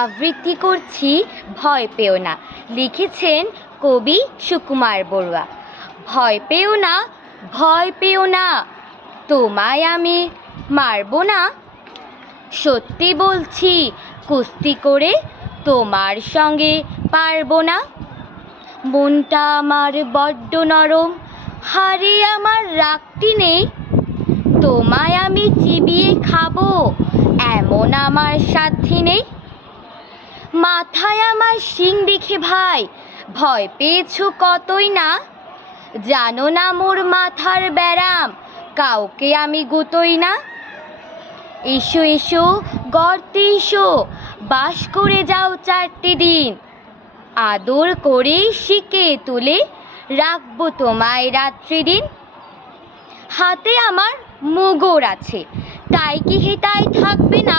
আবৃত্তি করছি, ভয় পেও না। লিখেছেন কবি সুকুমার বড়ুয়া। ভয় পেও না, ভয় পেও না, তোমায় আমি মারবো না। সত্যি বলছি, কুস্তি করে তোমার সঙ্গে পারব না। মনটা আমার বড্ড নরম হারে আমার রাগটি নেই। তোমায় আমি চিবিয়ে খাব, এমন আমার সাধ্যি নেই। মাথায় আমার শিং দেখে ভাই, ভয় পেয়েছ কতই না? জানো না মোর মাথার ব্যারাম, কাউকে আমি গুতোই না? এসো এসো, গর্তে এসো, বাস করে যাও চারটে দিন। আদর করে শিকে তুলে রাখব তোমায় রাত্রি দিন। হাতে আমার মুগর আছে, তাই কি হেতায় থাকবে না?